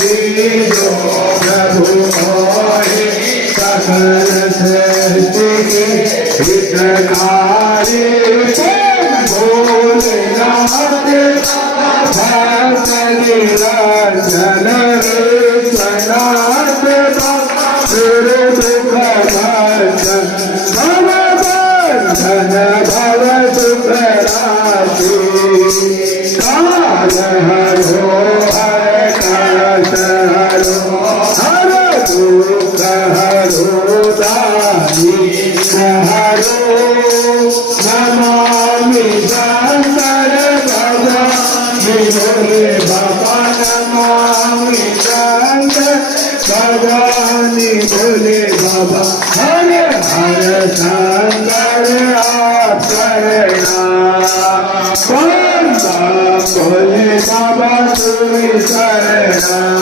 दीजो प्रभु मोहि सकल सृष्टि हितकारी भोलेनाथ भक्त निरंजन सनाथ गुरु दुख भंजन भव सुख राशि काल हरो दुख हरो दानी हरो नमामि शंकर भगवान भोले बाबा नमामि शंकर भगवान भोले बाबा हर हर शंकर शरणा भोले बाबा तुम शरणा।